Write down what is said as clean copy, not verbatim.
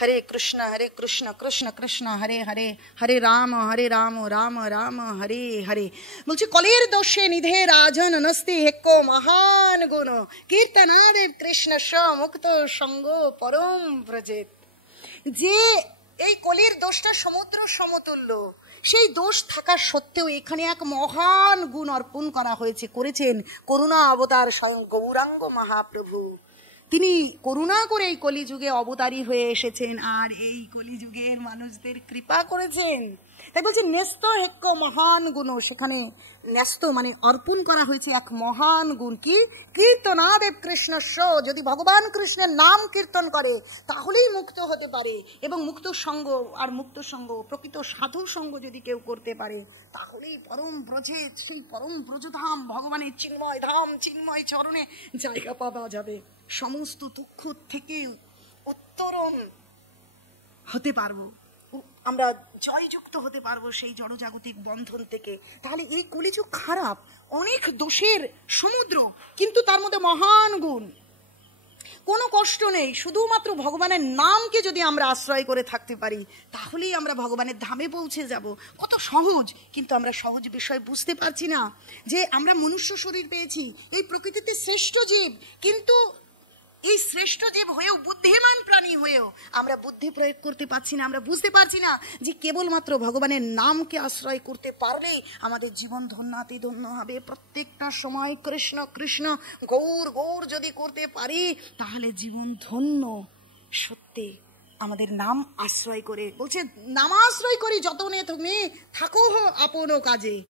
হরে কৃষ্ণ কৃষ্ণ কৃষ্ণ হরে হরে, হরে রাম রাম রাম হরে হরে। বলছে কলির দোষে নিধে রাজন নস্তি হেক্কো মহান গুণ, কীর্তনাদেব কৃষ্ণ স মুক্ত সঙ্গ পরম ব্রজেত। যে এই কলির দোষটা সমুদ্র সমতুল্য, সেই দোষ থাকা সত্ত্বেও এখানে এক মহান গুণ অর্পণ করা হয়েছে, করেছেন করুণা অবতার স্বয়ং গৌরাঙ্গ মহাপ্রভু। তিনি করুণা করে এই কলিযুগে অবতারী হয়ে এসেছেন আর এই কলিযুগের মানুষদের কৃপা করেছেন। তাই বলছে ন্যস্ত হেক্ক মহান গুণ, সেখানে ন্যস্ত মানে অর্পণ করা হয়েছে এক মহান গুণ। কি? কীর্তনাদেব কৃষ্ণ স, যদি ভগবান কৃষ্ণের নাম কীর্তন করে তাহলেই মুক্ত হতে পারে, এবং মুক্ত সঙ্গ আর মুক্ত সঙ্গ প্রকৃত সাধু সঙ্গ যদি কেউ করতে পারে তাহলেই পরম ব্রজে, সেই পরম ব্রজধাম ভগবানের চিন্ময় ধাম চিন্ময় চরণে জায়গা পাওয়া যাবে। সমস্ত দুঃখ থেকে উত্তরণ হতে পারবো, আমরা জয়যুক্ত হতে পারবো সেই জড়জাগতিক বন্ধন থেকে। তাহলে এই কলিযুগ খারাপ, অনেক দোষের সমুদ্র, কিন্তু তার মধ্যে মহান গুণ, কোনো কষ্ট নেই। শুধুমাত্র ভগবানের নামকে যদি আমরা আশ্রয় করে থাকতে পারি তাহলেই আমরা ভগবানের ধামে পৌঁছে যাব। কত সহজ, কিন্তু আমরা সহজ বিষয় বুঝতে পারছি না যে আমরা মনুষ্য শরীর পেয়েছি, এই প্রকৃতিতে শ্রেষ্ঠ জীব, কিন্তু এই শ্রেষ্ঠ জীব হয়েও, বুদ্ধিমান প্রাণী হয়েও আমরা বুদ্ধি প্রয়োগ করতে পারছি না। আমরা বুঝতে পারছি না যে কেবলমাত্র ভগবানের নামকে আশ্রয় করতে পারলেই আমাদের জীবন ধন্যাতি ধন্য হবে। প্রত্যেকটা সময় কৃষ্ণ কৃষ্ণ গৌর গৌর যদি করতে পারি তাহলে জীবন ধন্য। সত্যি আমাদের নাম আশ্রয় করে, বলছে নামাশ্রয় করি যতনে তুমি থাকো আপন কাজে।